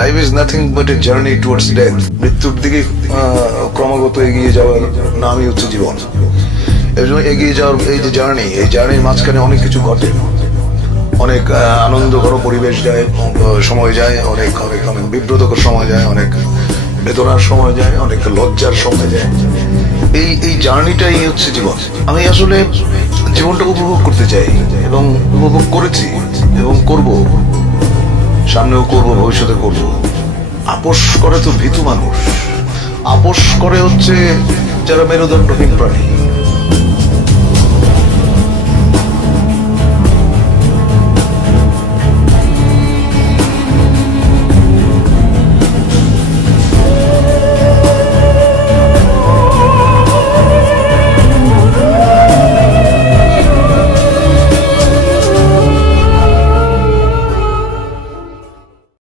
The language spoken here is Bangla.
Life is nothing but a journey towards death. মৃত্যুর দিকে ক্রমাগত এগিয়ে যাওয়ার নামই হচ্ছে জীবন। এই জন্য এগিয়ে যাওয়ার এই যে জার্নি, এই জার্নির মাঝখানে অনেক কিছু ঘটে, অনেক আনন্দঘর পরিবেশ যায়, সময় যায়, অনেক অনেক অনেক বিব্রতকর সময় যায়, অনেক বেদনার সময় যায়, অনেক লজ্জার সময় যায়। এই জার্নিটাই হচ্ছে জীবন। আমি আসলে জীবনটাকে উপভোগ করতে চাই এবং উপভোগ করেছি এবং করব, সামনেও করব, ভবিষ্যতে করব। আপোষ করে তো ভীতু মানুষ, আপোষ করে হচ্ছে যারা মেরুদণ্ডহীন প্রাণী।